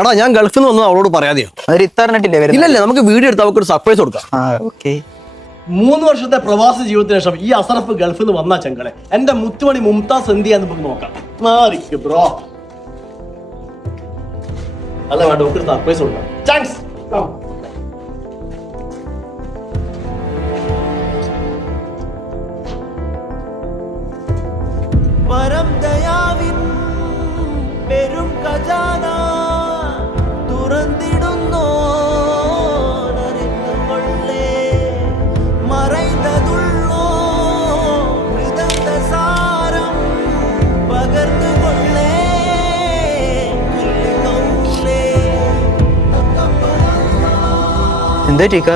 എടാ ഞാൻ ഗൾഫിൽ നിന്ന് വന്നത് അവളോട് പറയാതെയോ? ഇല്ലല്ലേ, നമുക്ക് വീഡിയോ എടുത്ത് അവർക്ക് ഒരു സർപ്രൈസ് കൊടുക്കാം. 3 വർഷത്തെ പ്രവാസ ജീവിതത്തിന് ശേഷം ഈ അസറഫ് ഗൾഫിൽ നിന്ന് വന്ന ചെങ്കളെ എന്റെ മുത്തുമണി മുംതാസ് എന്ത് ചെയ്യാന്ന് നമുക്ക് നോക്കാം. മാറിക്ക് ബ്രോ. അല്ല വേണ്ട, ഒരു സർപ്രൈസ് കൊടുക്കാം. ചാൻസ് പരം ദയാവിൻ പെരും ഖജാന തുറന്നിടുന്നോ മറൈതതുള്ളോ മൃദന്ത സാരം പകർന്നുകൊള്ളേ എന്താ ടീക്ക?